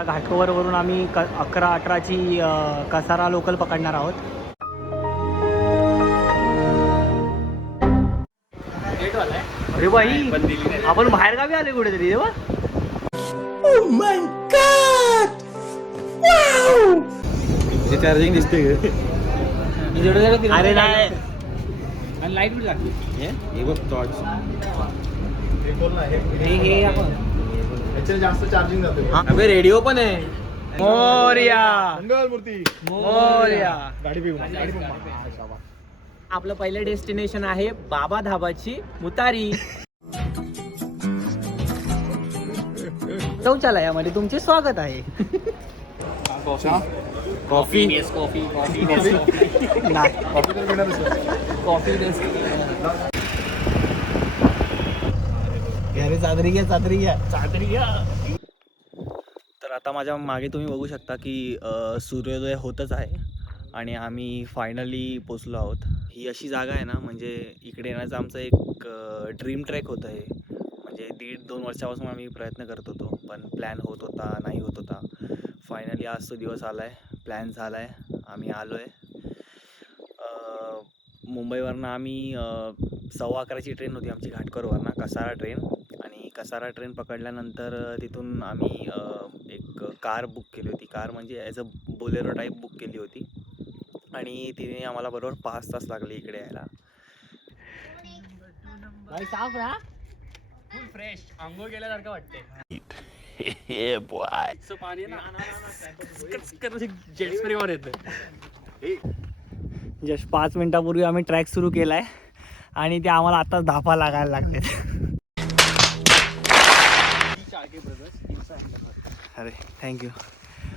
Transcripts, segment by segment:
आता घाटकोवरवरून आम्ही क अकरा अठराची कसारा लोकल पकडणार आहोत. अरे बाई आपण बाहेर गावी आले कुठेतरी देवा. चार्जिंग दिसते अरे नाही. आणि लाइट लागते हे? बघ टॉर्च हे हे आपण. जास्त चार्जिंग जाते. अबे रेडिओ पण आहे. मोर्या. मंगळमूर्ती मोर्या. गाडी बी आपलं पहिलं डेस्टिनेशन आहे बाबा धाबाची मुतारी. शौचालयामध्ये यामध्ये तुमचे स्वागत आहे. कॉफी? नाही. कॉफी तर घेणारच अरे चादरी घ्या चादरी घ्या. चादरी घ्या. तर आता माझ्या मागे तुम्ही बघू शकता की अ, सूर्योदय होतच आहे आणि आम्ही फायनली पोचलो आहोत. ही अशी जागा आहे ना म्हणजे इकडे येण्याचं आमचं एक ड्रीम ट्रॅक होतं हे म्हणजे दीड दोन वर्षापासून आम्ही प्रयत्न करत होतो पण प्लॅन होत होता नाही होत होता. फायनली आज तो दिवस आला आहे प्लॅन झाला आहे आम्ही आलो आहे मुंबईवरनं आम्ही अ, सव्वा अकराची ट्रेन होती आमची घाटकोरवरनं कसारा ट्रेन कसारा ट्रेन पकडल्यानंतर तिथून आम्ही एक कार बुक केली होती. कार म्हणजे as a Bolero type book केली होती. आणि तिने आम्हाला बरोबर पाच तास लागले इकडे यायला. साफ राहा. फुल फ्रेश आंघोळ केल्यासारखं वाटते जस्ट पाच मिनिटापूर्वी आम्ही ट्रॅक सुरू केलाय. आणि ते आम्हाला आता धापा लागायला लागलेत. अरे थँक्यू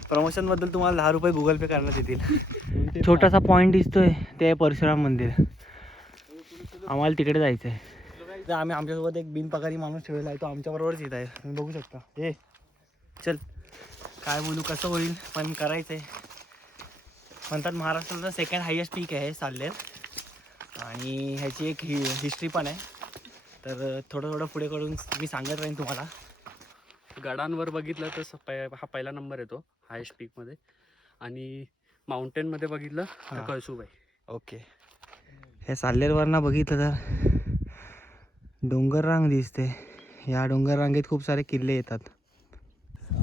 प्रमोशनबद्दल तुम्हाला दहा रुपये गुगल पे करण्यात येतील. छोटासा पॉईंट दिसतोय ते आहे परशुराम मंदिर. आम्हाला तिकडे जायचं आहे तर आम्ही आमच्यासोबत एक बिनपगारी माणूस ठेवलेला आहे तो आमच्याबरोबरच येत आहे. तुम्ही बघू शकता. ए चल. काय बोलू कसं होईल पण करायचं आहे म्हणतात महाराष्ट्राचा सेकंड हायेस्ट पीक आहे साल्लेर आणि ह्याची एक हि हिस्ट्री पण आहे. तर थोडं थोडं पुढे करून मी सांगत राहीन तुम्हाला. गडांवर बघितलं तर पै- हा पहिला नंबर येतो हायेस्ट पीकमध्ये आणि माउंटेनमध्ये बघितलं तर हां. कळसुबाई. ओके. ह्या साल्लेरवरनं बघितलं तर डोंगर रांग दिसते. या डोंगर रांगेत खूप सारे किल्ले येतात.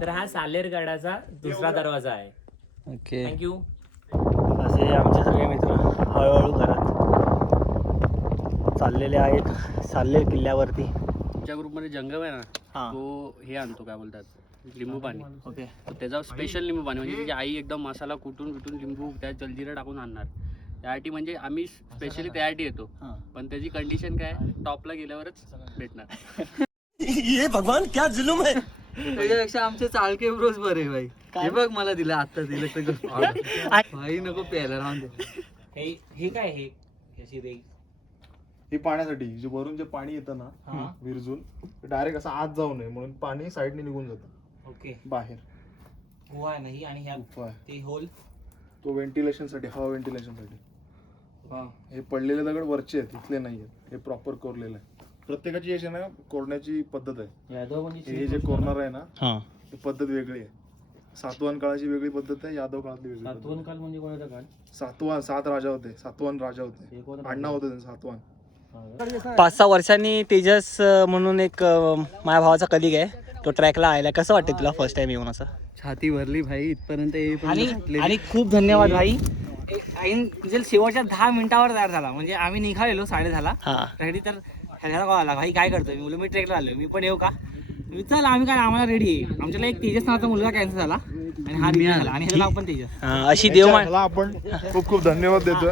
तर हा सालेर गडाचा दुसरा दरवाजा आहे. ओके. थँक्यू असे आमचे सगळे मित्र हळूहळू करत चाललेले आहेत साल्लेर किल्ल्यावरती. तुमच्या ग्रुपमध्ये जंगम आहे ना हां. तो हे आणतो काय बोलतात लिंबू पाणी. ओके. तर त्याचा स्पेशल लिंबू पाणी म्हणजे त्याची आई एकदम मसाला कुटून बिटून लिंबू त्यात जलजिरा टाकून आणणार. त्यासाठी म्हणजे आम्ही स्पेशली त्यासाठी येतो. हां. पण त्याची कंडिशन काय? टॉपला गेल्यावरच भेटणार. त्याच्यापेक्षा आमचे चाळके ब्रोस बरे भाई. हे बघ मला दिलं आता दिलं भाई नको प्यायला राहून दे. हे हे काय हे याची रेग ही पाण्यासाठी जे वरून जे पाणी येतं ना. विरजून डायरेक्ट असं आत जाऊ नये म्हणून पाणी साईडने निघून जातं. ओके. बाहेर. गोवा आहे ना ही आणि ह्या. ते होल तो व्हेंटिलेशनसाठी हवा व्हेंटिलेशनसाठी. हे. पडलेले दगड वरचे आहेत इथले नाही आहेत हे प्रॉपर कोरलेलं आहे. प्रत्येकाची अशी ना कोरण्याची पद्धत आहे. यादव हे जे कोरणार आहे. ना हां. ही पद्धत वेगळी आहे. सातवाहन काळाची वेगळी पद्धत आहे यादव काळातली वेगळी पद्धत सातवन काल म्हणजे कोणाचा काल आहे. सातवाहन सात राजा होते. सातवाहन राजा हे होते कोण आडनाव होतं त्यांचं सातवाहन पाच सहा वर्षांनी तेजस म्हणून एक माझ्या भावाचा कलिग आहे. तो ट्रॅकला आलाय कसं वाटतं तुला फर्स्ट टाइम येऊन असं? छाती भरली भाई इथपर्यंत आणि खूप धन्यवाद भाई. ऐन म्हणजे शेवटच्या दहा मिनिटावर तयार झाला. म्हणजे आम्ही निघालेलो साडे हा. रेडी तर ह्याला कॉल आला. भाई काय करतोय? मी बोललो मी ट्रेकला आलोय. मी पण येऊ का? मी चल आम्ही काय आम्हाला रेडी आहे. आमच्याला एक तेजस नावाचा मुलगा कॅन्सल झाला. आणि हा रिटर्न झाला आणि अशी ह्याला आपण खूप खूप धन्यवाद देतो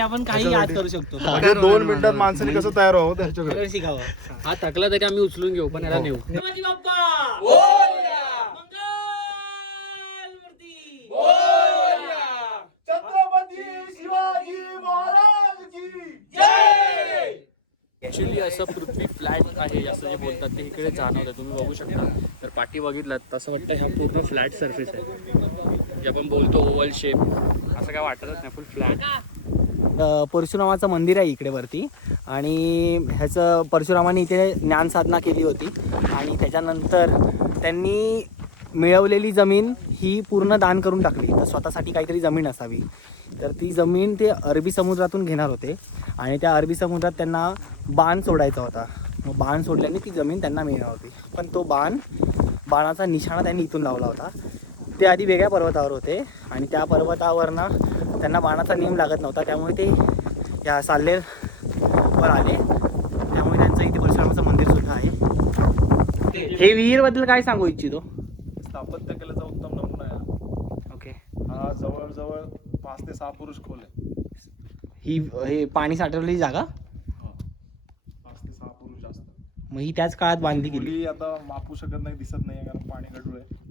आपण काही याद करू शकतो. म्हणजे दोन मिनिटात माणसाने कसं तयार व्हावं त्याच्याकडे. शिकावं. हा थकला तरी आम्ही उचलून घेऊ पण याला नेऊ. ॲक्च्युली असं पृथ्वी फ्लॅट आहे असं जे बोलतात ते इकडे जाणवतं तुम्ही बघू शकता. तर पाठी बघितलात तसं वाटतं ह्या पूर्ण फ्लॅट सरफेस आहे. जे आपण बोलतो ओव्हल शेप असं काय वाटतच नाही फुल फ्लॅट परशुरामाचं मंदिर आहे इकडे वरती. आणि ह्याचं परशुरामाने इथे ज्ञानसाधना केली होती. आणि त्याच्यानंतर त्यांनी मिळवलेली जमीन ही पूर्ण दान करून टाकली. तर स्वतःसाठी काहीतरी जमीन असावी. तर ती जमीन ते अरबी समुद्रातून घेणार होते. आणि त्या अरबी समुद्रात त्यांना बाण सोडायचा होता. मग बाण सोडल्याने ती जमीन त्यांना मिळणार होती. पण तो बाण बाणाचा निशाणा त्यांनी इथून लावला होता. ते आधी वेगळ्या पर्वतावर होते आणि त्या पर्वतावरनं त्यांना बाणाचा नियम लागत नव्हता. त्यामुळे ते या साल्लेर वर आले. त्यामुळे त्यांचं इथे परशुरामाचं मंदिर सुद्धा आहे. हे विहीरबद्दल काय सांगू इच्छितो? स्थापत्य कलेचा उत्तम नमुना आहे ओके. हा जवळजवळ पाच ते सहा पुरुष खोल आहे. ही हे पाणी साठवलेली जागा पाच ते सहा पुरुष जास्त मग ही त्याच काळात बांधली गेली. मुली आता मापू शकत नाही दिसत नाही कारण पाणी गढूळ आहे.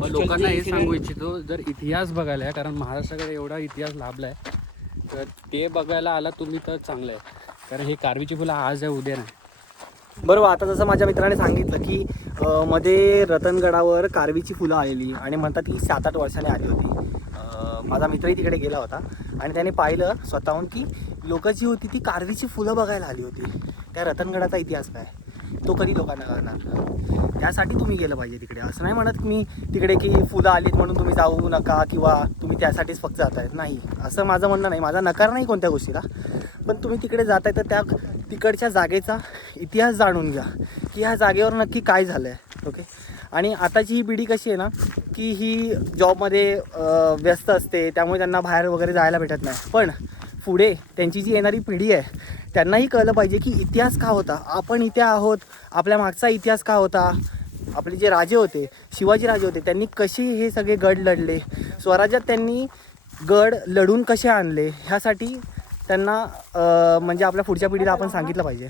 पण लोकांना हे सांगू इच्छितो जर इतिहास बघायला आहे कारण महाराष्ट्राकडे एवढा इतिहास लाभला आहे तर ते बघायला आला तुम्ही तर चांगलं आहे. कारण हे कारवीची फुलं आज आहे उद्या नाही. बरोबर आता जसं माझ्या मित्राने सांगितलं की अं, मध्ये रतनगडावर कारवीची फुलं आलेली आणि म्हणतात की सात आठ वर्षाने आली होती. अं, माझा मित्रही तिकडे गेला होता आणि त्याने पाहिलं स्वतःहून की लोक जी होती ती कारवीची फुलं बघायला आली होती. त्या रतनगडाचा इतिहास काय? तो कधी लोकांना कळणार? त्यासाठी तुम्ही गेलं पाहिजे तिकडे. असं नाही म्हणत मी तिकडे की फुलं आलीत म्हणून तुम्ही जाऊ नका किंवा तुम्ही त्यासाठीच फक्त जातायत नाही. असं माझं म्हणणं नाही. माझा नकार नाही कोणत्या गोष्टीला. पण तुम्ही तिकडे जाताय तर त्या तिकडच्या जागेचा इतिहास जाणून घ्या की ह्या जागेवर नक्की काय झालं आहे ओके? आणि आताची ही पिढी कशी आहे ना की ही जॉबमध्ये व्यस्त असते. त्यामुळे त्यांना बाहेर वगैरे जायला भेटत नाही. पण पुढे त्यांची जी येणारी पिढी आहे त्यांनाही कळलं पाहिजे की इतिहास का होता? आपण इथे आहोत आपल्या मागचा इतिहास का होता? आपले जे राजे होते शिवाजी राजे होते त्यांनी कसे हे सगळे गड लढले? स्वराज्यात त्यांनी गड लढून कसे आणले? ह्यासाठी त्यांना म्हणजे आपल्या पुढच्या पिढीला आपण सांगितलं पाहिजे.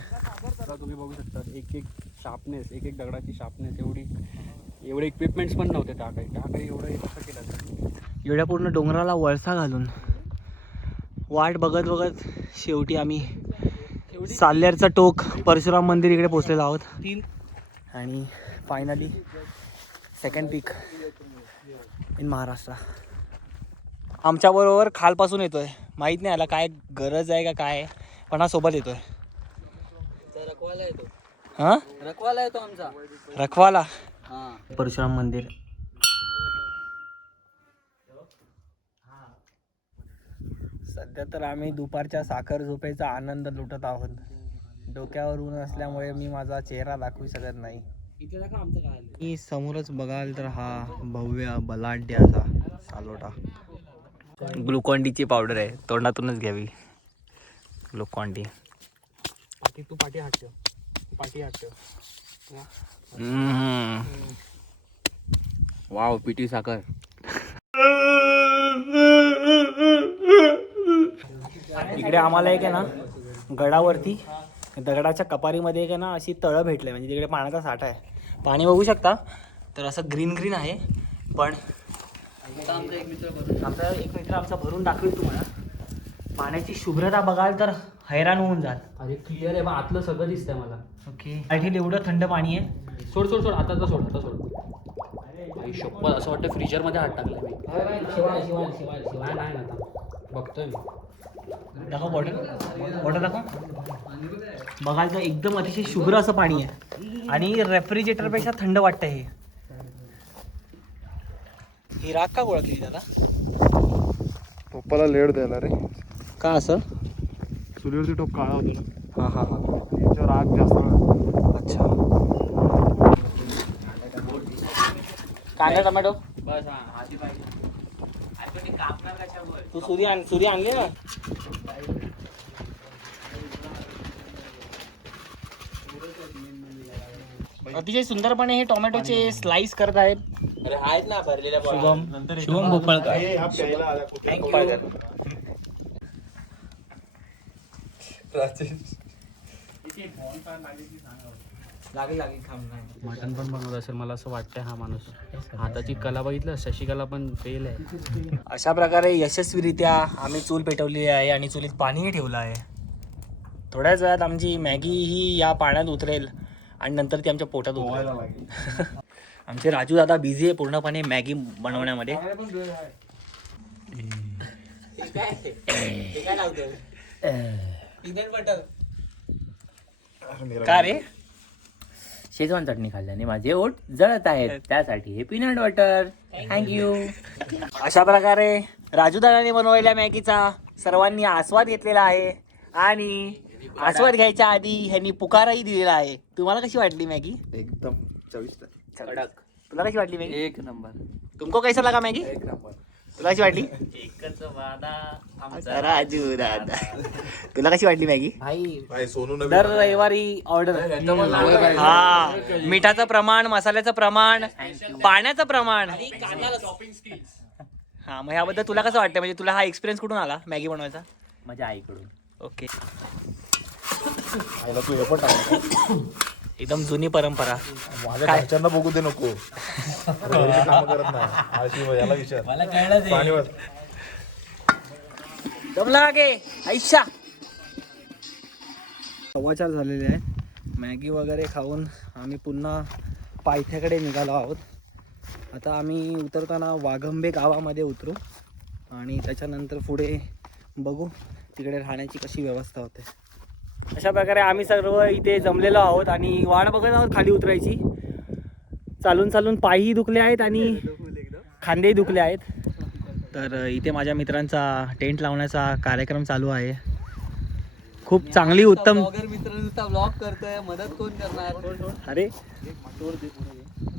तुम्ही बघू शकता एक एक शार्पनेस एक एक दगडाची शार्पनेस एवढी एवढे इक्विपमेंट्स पण नव्हते त्या काही त्या काही एवढं कसं केलं? एवढ्या पूर्ण डोंगराला वळसा घालून वाट बघत बघत शेवटी आम्ही साल्हेरचं टोक परशुराम मंदिर इकडे पोचलेलो आहोत. आणि finally second peak in Maharashtra आमच्याबरोबर खालपासून येतोय. माहीत नाही याला काय गरज आहे का काय आहे, पण हा सोबत येतोय. रखवाला येतो हां? रखवाला येतो आमचा. रखवाला. हा. परशुराम मंदिर. सध्या तर आम्ही दुपारच्या साखर झोपेचा आनंद लुटत आहोत. डोक्यावर ऊन असल्यामुळे मी माझा चेहरा दाखवू शकत नाही. मी समोरच बघाल तर हा भव्य बलाढ्य असा सालोटा. ग्लुकॉन्डीची पावडर आहे तोंडातूनच घ्यावी. ग्लुकॉन्डी. तू पाठी तू पाठी ठेव. वाव पिटी साखर. इकडे आम्हाला एक आहे ना गडावरती दगडाच्या कपारीमध्ये एक आहे ना अशी तळं भेटले. म्हणजे तिकडे पाण्याचा साठा आहे. पाणी बघू शकता तर असं ग्रीन ग्रीन आहे. पण आमचा एक मित्र आमचा एक मित्र आमचा भरून दाखवेल तुम्हाला. पाण्याची शुभ्रता बघाल तर हैराण होऊन जाल. अरे क्लिअर आहे. आतलं सगळं दिसतंय मला. ओके आठी एवढं थंड पाणी आहे. सोड सोड सोड. आता सोड आता सोड. आई शप्पथ. असं वाटतं फ्रीजरमध्ये हात टाकला मी. नाही नाही आता. बघतोय मी. दाखव बॉटल बॉटल दाखव. बघाल तर एकदम अतिशय शुभ्र असं पाणी आहे. आणि रेफ्रिजरेटरपेक्षा थंड वाटतं हे. ही राग का गोळा केली दादा? टोपाला लेड द्यायला रे. का असं? चुलीवरती टोप काळा होतो ना. हां हां हां. याच्यावर आग जास्त. अच्छा. कांदा टोमॅटो? तू सुरी आण सुरी आणली ना? अतिशय सुंदरपणे हे टोमॅटोचे स्लाइस करत आहेत. शुभम शुभम भोपाळकर हे हा प्यायला आला कुठे? मटण पण बनवत असेल मला असं वाटतंय हा माणूस. हाताची कला बघितलं शशिकला पण फेल आहे. अशा प्रकारे यशस्वीरित्या आम्ही चूल पेटवलेली आहे आणि चुलीत पाणीही ठेवलं आहे. थोड्याच वेळात आमची मॅगी ही या पाण्यात उतरेल. आणि नंतर ती आमच्या पोटात उतरेल. आमचे राजू दादा बिझी आहे पूर्णपणे मॅगी बनवण्यामध्ये. का रे? शेजवान चटणी खाल्ल्याने माझे ओठ जळत आहेत. त्यासाठी हे पीनट बटर थँक्यू अशा प्रकारे राजू दादाने बनवलेल्या मॅगीचा सर्वांनी आस्वाद घेतलेला आहे. आणि आस्वाद घ्यायच्या आधी ह्यांनी पुकारही दिलेला आहे. तुम्हाला कशी वाटली मॅगी? एकदम चविष्ट. कडक. तुला कशी वाटली मॅगी? एक नंबर. तुमको कैसा लगा मॅगी? एक नंबर. तुला कशी वाटली? एकच वादा आमचा. राजू दादा तुला कशी वाटली मॅगी? भाई भाई सोनू नवीन दर रविवारी ऑर्डर. हा मिठाचं प्रमाण मसाल्याचं प्रमाण पाण्याचं प्रमाण. हा मग ह्याबद्दल तुला कसं वाटतं म्हणजे तुला हा एक्सपिरियन्स कुठून आला मॅगी बनवायचा? माझ्या आईकडून. ओके आईला तू हे पण टाक. एकदम जुनी परंपरा. माझ्या काय? घरच्यांना बघू दे नको. कामं करत नाही. आळशी बाई, याला विचार. मला कळलं पाणी वाच. जमला गे आयुष्या सव्वाचार झालेले आहे मॅगी वगैरे खाऊन आम्ही पुन्हा पायथ्याकडे निघालो आहोत. आता आम्ही उतरताना वाघंबे गावामध्ये उतरू आणि त्याच्यानंतर पुढे बघू तिकडे राहण्याची कशी व्यवस्था होते. अशा प्रकारे आम्ही सर्व इथे जमलेलो आहोत आणि वाट बघत आहोत खाली उतरायची. चालून चालून पायही दुखले आहेत आणि खांदेही दुखले आहेत. तर इथे माझ्या मित्रांचा टेंट लावण्याचा कार्यक्रम चालू आहे. खूप चांगली उत्तम ब्लॉग करतोय मदत कोण करणार? अरे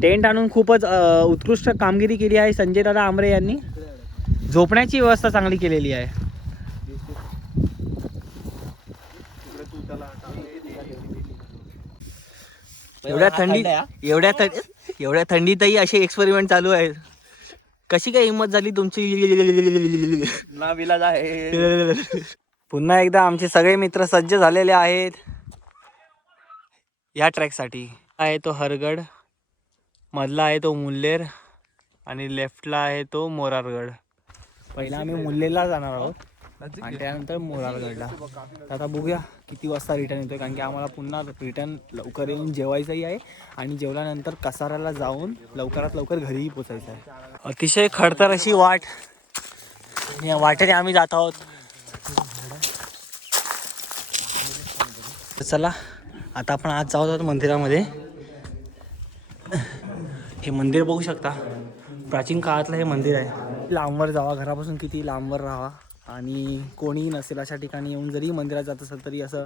टेंट आणून खूपच उत्कृष्ट कामगिरी केली आहे संजय दादा आमरे यांनी. झोपण्याची व्यवस्था चांगली केलेली आहे. एवढ्या थंडीत एवढ्या थंड एवढ्या थंडीतही असे एक्सपेरिमेंट चालू आहेत. कशी काय हिंमत झाली तुमची? आहे पुन्हा एकदा आमचे सगळे मित्र सज्ज झालेले आहेत. या ट्रॅकसाठी आहे तो हरगड मधला आहे तो मुल्लेर आणि लेफ्टला आहे तो मोरारगड. पहिला आम्ही मुल्लेरला जाणार आहोत. आणि त्यानंतर मोरारगडला तर आता बघूया किती वाजता रिटर्न येतोय कारण की आम्हाला पुन्हा रिटर्न लवकर येऊन जेवायचंही आहे. आणि जेवल्यानंतर कसाराला जाऊन लवकरात लवकर घरीही पोचायचं आहे. अतिशय खडतर अशी वाट. या वाटेने आम्ही जात आहोत. चला आता आपण आज जाऊ आहोत मंदिरामध्ये. हे मंदिर बघू शकता. प्राचीन काळातलं हे मंदिर आहे. लांबवर जावा घरापासून किती लांबवर राहा आणि कोणीही नसेल अशा ठिकाणी येऊन जरी मंदिरात जात असेल तरी असं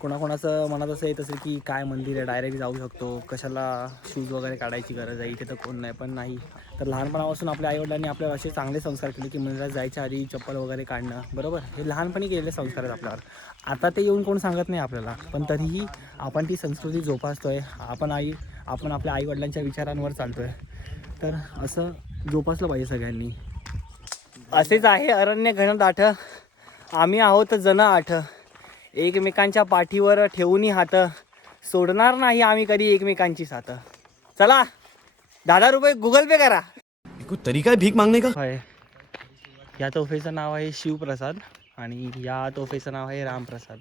कोणाकोणाचं मनात असं येत असेल की काय मंदिर आहे डायरेक्ट जाऊ शकतो. कशाला शूज वगैरे काढायची गरज आहे? इथे तर कोण नाही पण नाही. तर लहानपणापासून आपल्या आईवडिलांनी आपल्याला असे चांगले संस्कार केले की मंदिरात जायच्या आधी चप्पल वगैरे काढणं बरोबर? हे लहानपणी केलेले संस्कार आहेत आपल्यावर. आता ते येऊन कोण सांगत नाही आपल्याला पण तरीही आपण ती संस्कृती जोपासतोय. आपण आई आपण आपल्या आईवडिलांच्या विचारांवर चालतोय. तर असं जोपासलं पाहिजे सगळ्यांनी. असेच आहे अरण्य घन दाट आम्ही आहोत जण आठ. एकमेकांच्या पाठीवर ठेवूनही हात. सोडणार नाही आम्ही कधी एकमेकांची साथ. चला दहा रुपये गुगल पे करा. कोई तरीका है भीख मांगने का? या तोफेचं नाव आहे शिवप्रसाद आणि या तोफेचं नाव आहे रामप्रसाद.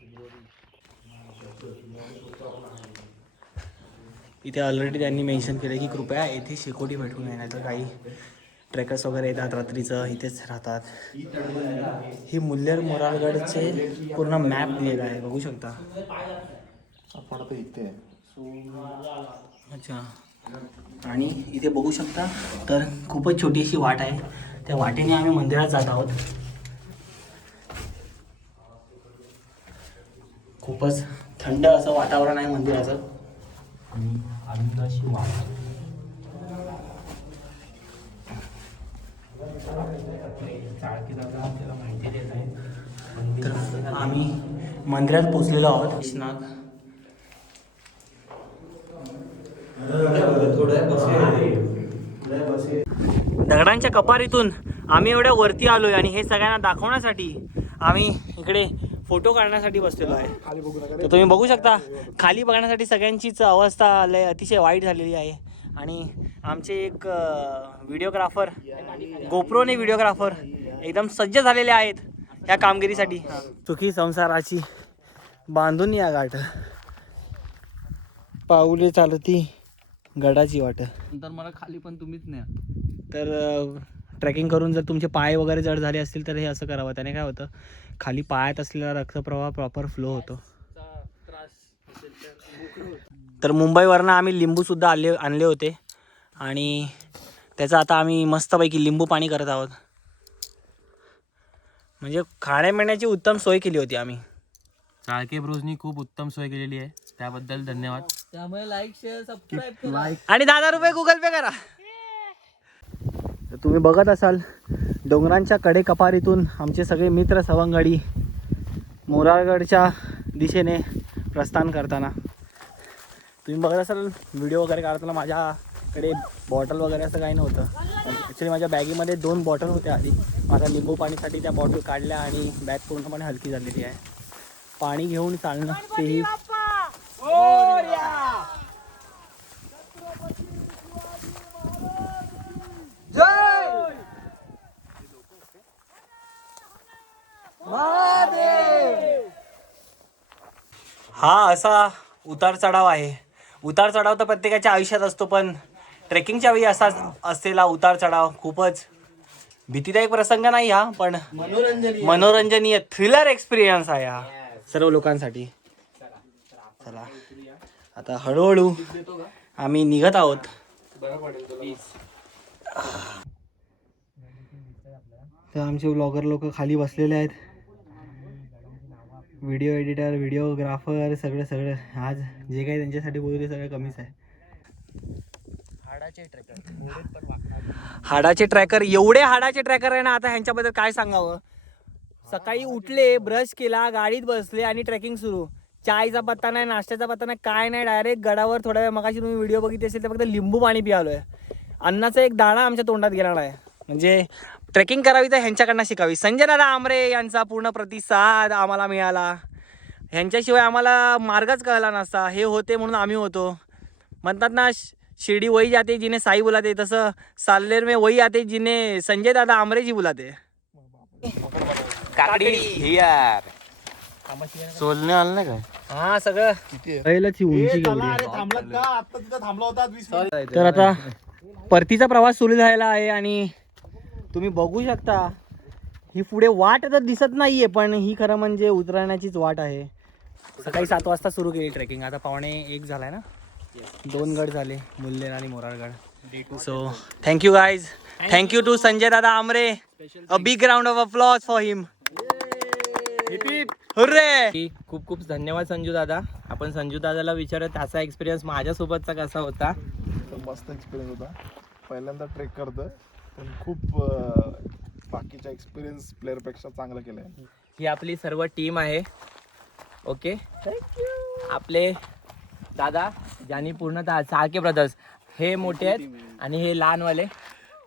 इथे ऑलरेडी त्यांनी मेन्शन केलं की कृपया येथे शेकोटी भेटून नये तर काही ट्रेकर्स वगैरे येतात रात्रीचं इथेच राहतात. ही मुल्लेर मोरालगडचे पूर्ण मॅप दिलेला आहे बघू शकता. आपण आता इथे. अच्छा. आणि इथे बघू शकता तर खूपच छोटी अशी वाट आहे. त्या वाटेने आम्ही मंदिरात जात आहोत. खूपच थंड असं वातावरण आहे मंदिराचं. आणि तर आम्ही मंदिरात पोचलेलो आहोत. विश्वनाथ दगडांच्या कपारीतून आम्ही एवढ्या वरती आलोय आणि हे सगळ्यांना दाखवण्यासाठी आम्ही इकडे फोटो काढण्यासाठी बसलेलो आहे. तर तुम्ही बघू शकता खाली बघण्यासाठी सगळ्यांचीच अवस्था लय अतिशय वाईट झालेली आहे. आणि आमचे एक व्हिडिओग्राफर गोप्रोने व्हिडिओग्राफर एकदम सज्ज झालेले आहेत या कामगिरीसाठी. सुखी संसाराची बांधून या गाठ. पाऊले चालती गडाची वाट. नंतर मला खाली पण तुम्हीच न्या. तर ट्रेकिंग करून जर तुमचे पाय वगैरे जड झाले असतील तर हे असं करावं. त्याने काय होतं खाली पायात असलेला रक्तप्रवाह प्रॉपर फ्लो होतो. तर मुंबईवरनं आम्ही लिंबूसुद्धा आणले आणले होते. आणि त्याचं आता आम्ही मस्तपैकी लिंबू पाणी करत आहोत. म्हणजे खाण्यापिण्याची उत्तम सोय केली होती आम्ही. चाळके ब्रोजनी खूप उत्तम सोय केलेली आहे. त्याबद्दल धन्यवाद. त्यामुळे लाईक शेअर सबस्क्राईब करा. आणि दहा रुपये गुगल पे करा. तर तुम्ही बघत असाल डोंगरांच्या कडे कपारीतून आमचे सगळे मित्र सवंगडी मोराळगडच्या दिशेने प्रस्थान करताना. तुम्ही बघत असाल व्हिडिओ वगैरे काढताना माझ्याकडे बॉटल वगैरे असं काही नव्हतं. ॲक्च्युली माझ्या बॅगेमध्ये दोन बॉटल होत्या आधी. माझा लिंबू पाणीसाठी त्या बॉटल काढल्या आणि बॅग पूर्णपणे हलकी झालेली आहे. पाणी घेऊन चालणं तेही हा असा उतार चढाव आहे. उतार चढाव तर प्रत्येकाच्या आयुष्यात असतो पण ट्रेकिंगच्या वेळी असा असलेला उतार चढाव खूपच भीतीदायक प्रसंग नाही हा पण मनोरंजनीय. थ्रिलर एक्सपिरियन्स आहे हा. सर्व लोकांसाठी. चला. आता हळूहळू आम्ही निघत आहोत. तर आमचे ब्लॉगर लोक खाली बसलेले आहेत. व्हिडिओ एडिटर व्हिडिओग्राफर सगळं सगळं. आज जे काही त्यांच्यासाठी बोलू ते सगळं कमीच आहे. हाडाचे ट्रॅकर एवढे हाडाचे ट्रॅकर आहे ना आता ह्यांच्याबद्दल काय सांगावं? सकाळी उठले ब्रश केला गाडीत बसले आणि ट्रेकिंग सुरू. चायचा पत्ता नाही नाश्त्याचा पत्ता नाही काय नाही डायरेक्ट गडावर थोड्या वेळ मगाशी तुम्ही व्हिडिओ बघितले असेल तर फक्त लिंबू पाणी पियालोय. अन्नाचा एक दाणा आमच्या तोंडात गेला नाही म्हणजे ट्रेकिंग करावी तर ह्यांच्याकडनं शिकावी. संजय दादा आमरे यांचा पूर्ण प्रतिसाद आम्हाला मिळाला. ह्यांच्याशिवाय आम्हाला मार्गच कळला नसता. हे होते म्हणून आम्ही होतो. म्हणतात ना शिर्डी वही जाते जिने साई बुलाते. तसं साल्लेर में वही आते जिने संजय दादा आमरेजी बुलाते. काकडी यार सोलने आलं नाही काय? हा सगळं. पहिलंच ही उंची थांबला होता तर आता परतीचा प्रवास सुरू झालेला आहे आणि तुम्ही बघू शकता. ही पुढे वाट तर दिसत नाहीये पण ही खरं म्हणजे उतरण्याचीच वाट आहे. सकाळी सात वाजता सुरू केली ट्रेकिंग. आता पावणे एक झालाय ना? दोन गड झाले मुल्लेर आणि मोराळगड so thank you guys thank you to Sanjay दादा Amre. A big round of applause for him hurray! खूप खूप धन्यवाद संजू दादा. आपण संजू दादाला विचारत त्याचा एक्सपिरियन्स माझ्यासोबतचा कसा होता? मस्त एक्सपिरियन्स होता. पहिल्यांदा ट्रेक करतोय. पण खूप बाकीच्या एक्सपिरियन्स प्लेअरपेक्षा चांगलं केलंय. ही आपली सर्व टीम आहे. ओके आपले दादा ज्यांनी पूर्णतः साळके ब्रदर्स हे मोठे आहेत आणि हे लहानवाले.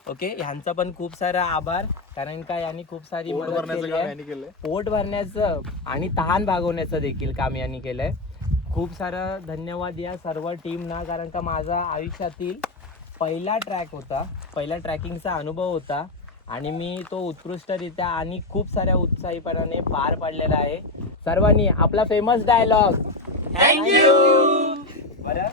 ओके ह्यांचा पण खूप सारा आभार कारण का यांनी खूप सारी पोट मदत भरण्याचं केली काम आहे. यांनी केलंय. पोट भरण्याचं आणि तहान भागवण्याचं देखील काम यांनी केलंय. खूप सारं धन्यवाद या सर्व टीमना कारण का माझा आयुष्यातील पहिला ट्रॅक होता. पहिला ट्रॅकिंगचा अनुभव होता. आणि मी तो उत्कृष्टरित्या आणि खूप साऱ्या उत्साहीपणाने पार पाडलेला आहे. सर्वांनी आपला फेमस डायलॉग थँक्यू बरं?